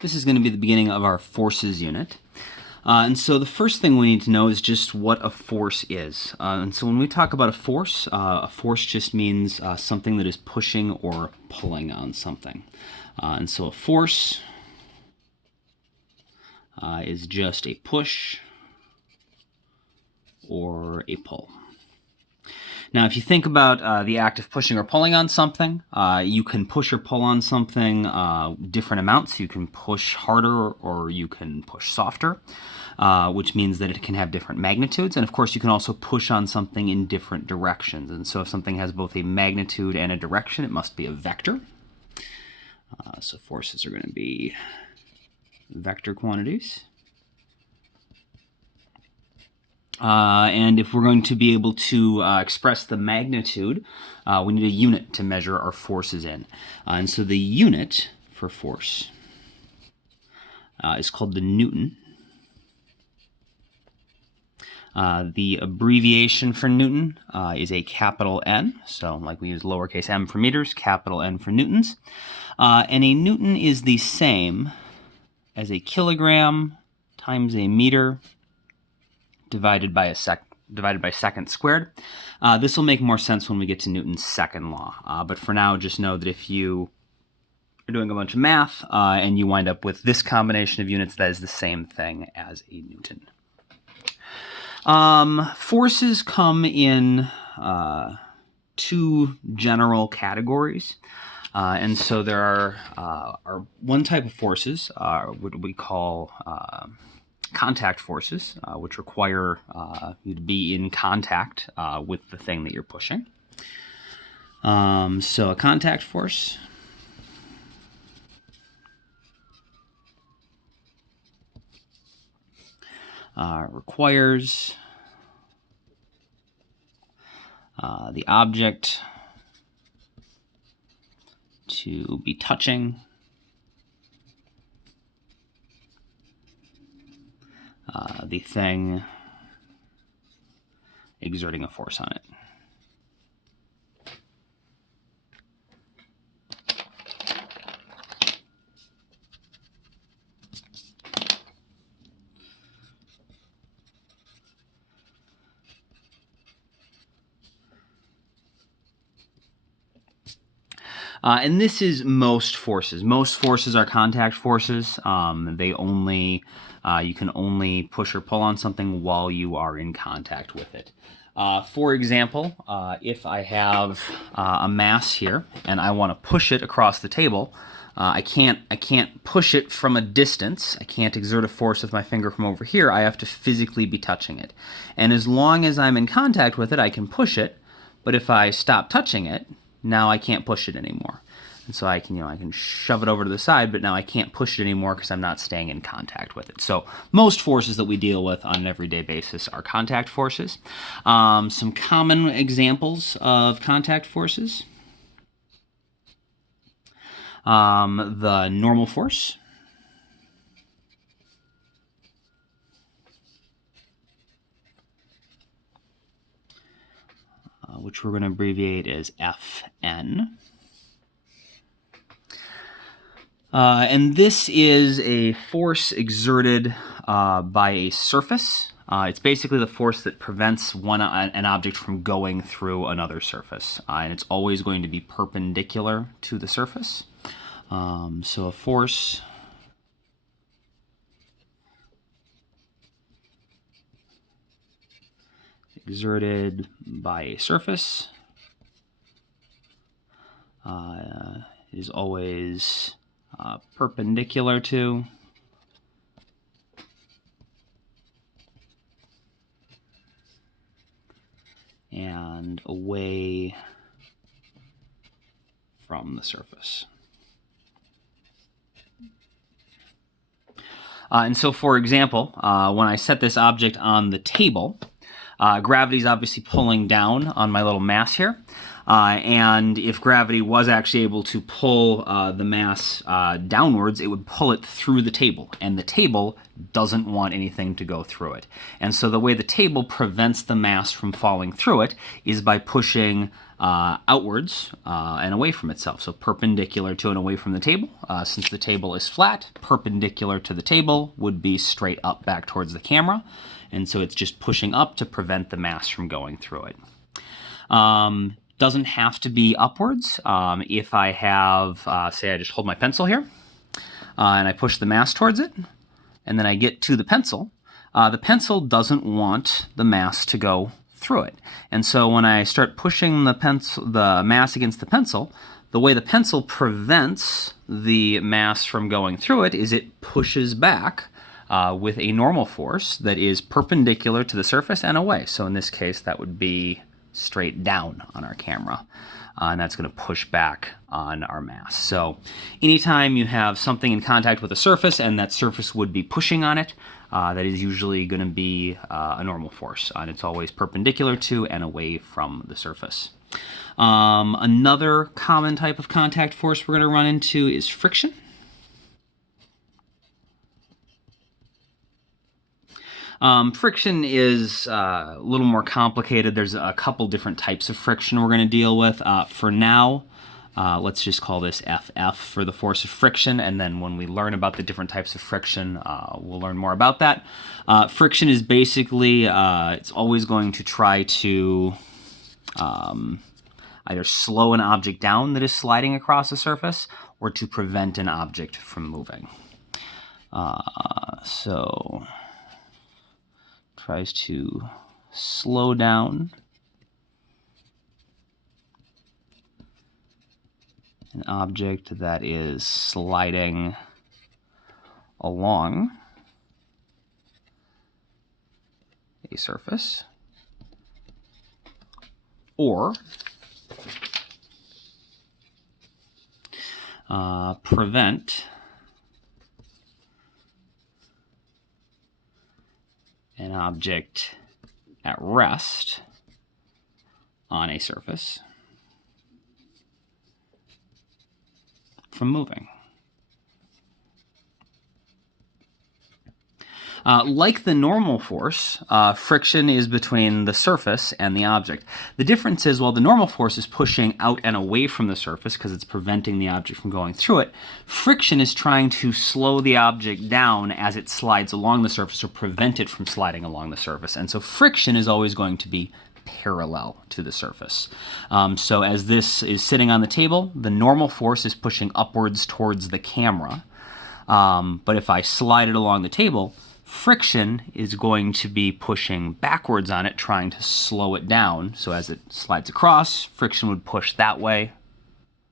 This is going to be the beginning of our forces unit. And so the first thing we need to know is just what a force is. And so when we talk about a force just means something that is pushing or pulling on something. And so a force is just a push or a pull. Now, if you think about the act of pushing or pulling on something, you can push or pull on something different amounts. You can push harder or you can push softer, which means that it can have different magnitudes. And of course, you can also push on something in different directions. And so if something has both a magnitude and a direction, it must be a vector. So forces are going to be vector quantities. And if we're going to be able to express the magnitude, we need a unit to measure our forces in. And so the unit for force is called the Newton. The abbreviation for Newton is a capital N. So like we use lowercase m for meters, capital N for newtons. And a Newton is the same as a kilogram times a meter divided by seconds squared. This will make more sense when we get to Newton's second law. But for now, just know that if you are doing a bunch of math and you wind up with this combination of units, that is the same thing as a Newton. Forces come in two general categories. And so there are one type of forces, what we call contact forces, which require you to be in contact with the thing that you're pushing. So a contact force requires the object to be touching the thing exerting a force on it. And this is most forces. Most forces are contact forces. You can only push or pull on something while you are in contact with it. For example, if I have a mass here and I want to push it across the table, I can't push it from a distance. I can't exert a force with my finger from over here. I have to physically be touching it. And as long as I'm in contact with it, I can push it. But if I stop touching it, now I can't push it anymore. And so I can shove it over to the side, but now I can't push it anymore because I'm not staying in contact with it. So most forces that we deal with on an everyday basis are contact forces. Some common examples of contact forces. The normal force. Which we're going to abbreviate as Fn. And this is a force exerted by a surface. It's basically the force that prevents an object from going through another surface. And it's always going to be perpendicular to the surface. So a force exerted by a surface is always perpendicular to and away from the surface. And so, for example, when I set this object on the table, gravity is obviously pulling down on my little mass here. And if gravity was actually able to pull the mass downwards, it would pull it through the table, and the table doesn't want anything to go through it. And so the way the table prevents the mass from falling through it is by pushing outwards and away from itself. So perpendicular to and away from the table. Since the table is flat, perpendicular to the table would be straight up back towards the camera. And so it's just pushing up to prevent the mass from going through it. Doesn't have to be upwards. If I have, say I just hold my pencil here, and I push the mass towards it, and then I get to the pencil doesn't want the mass to go through it. And so when I start pushing the mass against the pencil, the way the pencil prevents the mass from going through it is it pushes back with a normal force that is perpendicular to the surface and away. So in this case, that would be straight down on our camera. And that's going to push back on our mass. So anytime you have something in contact with a surface and that surface would be pushing on it, that is usually going to be a normal force. And it's always perpendicular to and away from the surface. Another common type of contact force we're going to run into is friction. Friction is a little more complicated. There's a couple different types of friction we're going to deal with. For now, let's just call this FF for the force of friction, and then when we learn about the different types of friction, we'll learn more about that. Friction is basically, it's always going to try to either slow an object down that is sliding across a surface or to prevent an object from moving. So tries to slow down an object that is sliding along a surface, or prevent an object at rest on a surface from moving. Like the normal force, friction is between the surface and the object. The difference is, while the normal force is pushing out and away from the surface because it's preventing the object from going through it, friction is trying to slow the object down as it slides along the surface or prevent it from sliding along the surface. And so friction is always going to be parallel to the surface. So as this is sitting on the table, the normal force is pushing upwards towards the camera. But if I slide it along the table, friction is going to be pushing backwards on it, trying to slow it down. So as it slides across, friction would push that way,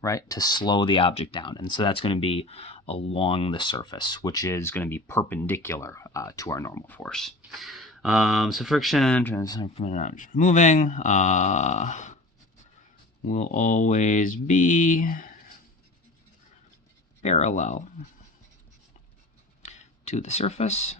right, to slow the object down. And so that's going to be along the surface, which is going to be perpendicular to our normal force. So friction, moving, will always be parallel to the surface.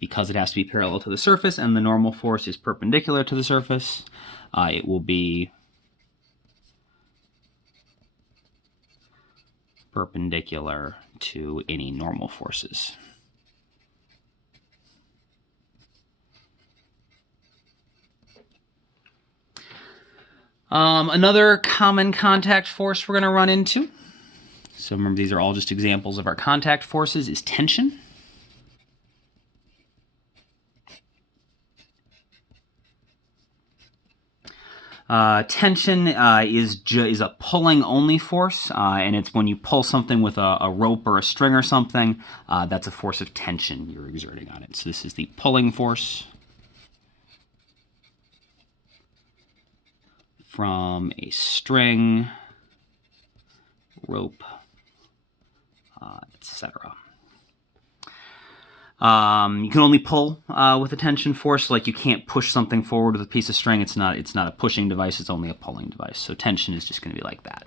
Because it has to be parallel to the surface and the normal force is perpendicular to the surface, it will be perpendicular to any normal forces. Another common contact force we're going to run into, so remember these are all just examples of our contact forces, is tension. Tension is a pulling only force, and it's when you pull something with a rope or a string or something, that's a force of tension you're exerting on it. So this is the pulling force from a string, rope, etc. You can only pull with a tension force, like you can't push something forward with a piece of string. It's not a pushing device, it's only a pulling device. So tension is just going to be like that.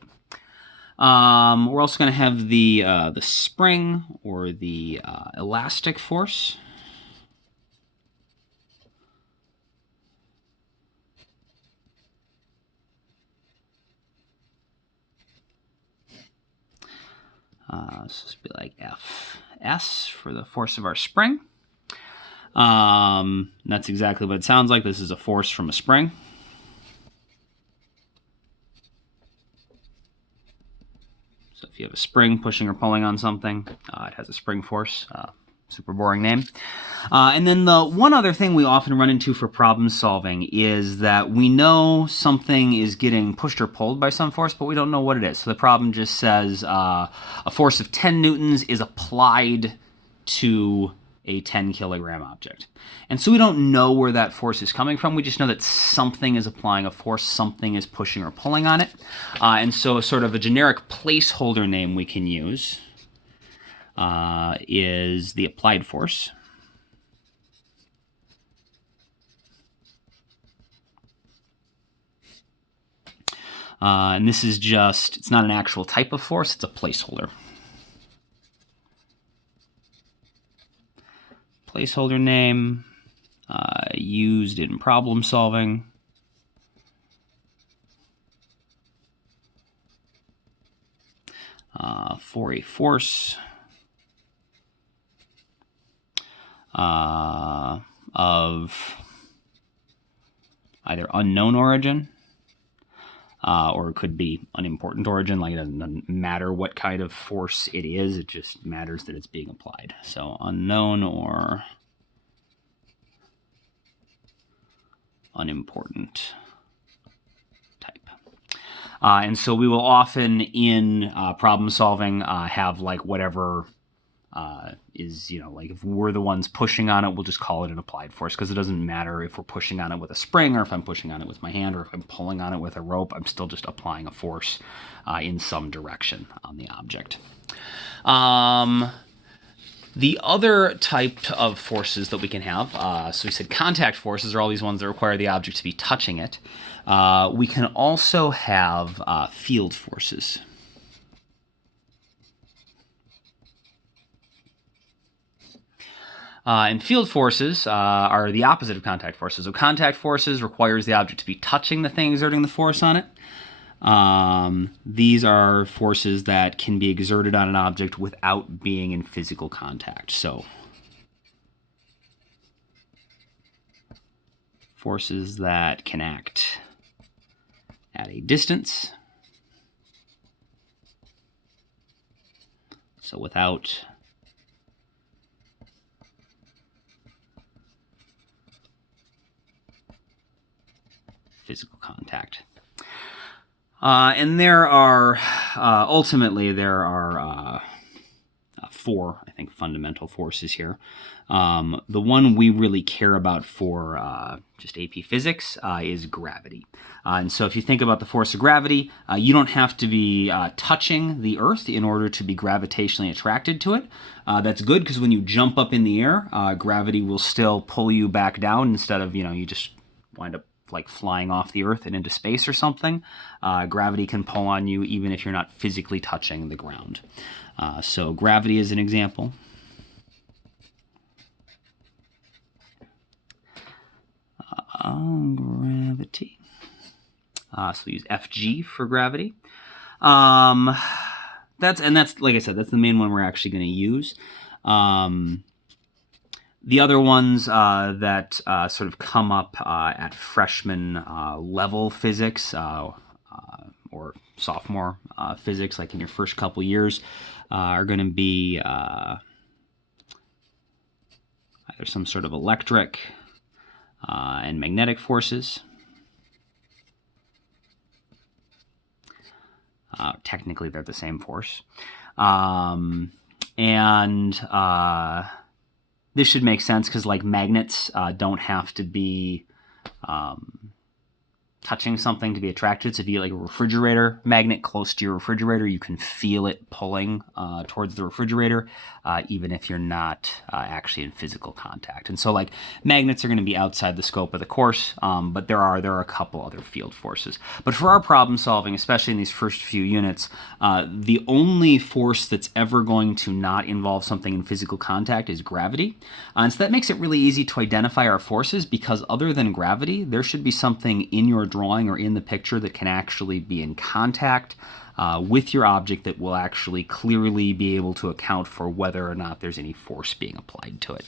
We're also going to have the spring or the elastic force. So this would be like Fs for the force of our spring. That's exactly what it sounds like. This is a force from a spring. So if you have a spring pushing or pulling on something, it has a spring force. Super boring name. And then the one other thing we often run into for problem solving is that we know something is getting pushed or pulled by some force, but we don't know what it is. So the problem just says a force of 10 newtons is applied to a 10 kilogram object. And so we don't know where that force is coming from. We just know that something is applying a force, something is pushing or pulling on it. And so sort of a generic placeholder name we can use is the applied force. And this is just, it's not an actual type of force, it's a placeholder. Placeholder name used in problem solving. For a force of either unknown origin or it could be unimportant origin, like it doesn't matter what kind of force it is, it just matters that it's being applied. So unknown or unimportant type. And so we will often in problem solving have like whatever is, you know, like if we're the ones pushing on it, we'll just call it an applied force because it doesn't matter if we're pushing on it with a spring or if I'm pushing on it with my hand or if I'm pulling on it with a rope, I'm still just applying a force in some direction on the object. The other type of forces that we can have, so we said contact forces are all these ones that require the object to be touching it. We can also have field forces. And field forces are the opposite of contact forces. So contact forces requires the object to be touching the thing exerting the force on it. These are forces that can be exerted on an object without being in physical contact. So forces that can act at a distance. So without physical contact. And there are, ultimately, there are four, I think, fundamental forces here. The one we really care about for just AP Physics is gravity. And so if you think about the force of gravity, you don't have to be touching the Earth in order to be gravitationally attracted to it. That's good because when you jump up in the air, gravity will still pull you back down instead of, you just wind up like flying off the Earth and into space or something. Gravity can pull on you even if you're not physically touching the ground. So gravity is an example. Gravity. So we use Fg for gravity. That's like I said, that's the main one we're actually going to use. The other ones that sort of come up at freshman level physics or sophomore physics, like in your first couple years, are going to be either some sort of electric and magnetic forces. Technically, they're the same force. This should make sense because like magnets don't have to be touching something to be attracted. So if you get like a refrigerator magnet close to your refrigerator, you can feel it pulling towards the refrigerator, even if you're not actually in physical contact. And so like magnets are going to be outside the scope of the course, but there are a couple other field forces. But for our problem solving, especially in these first few units, the only force that's ever going to not involve something in physical contact is gravity. And so that makes it really easy to identify our forces because other than gravity, there should be something in your drawing or in the picture that can actually be in contact with your object that will actually clearly be able to account for whether or not there's any force being applied to it.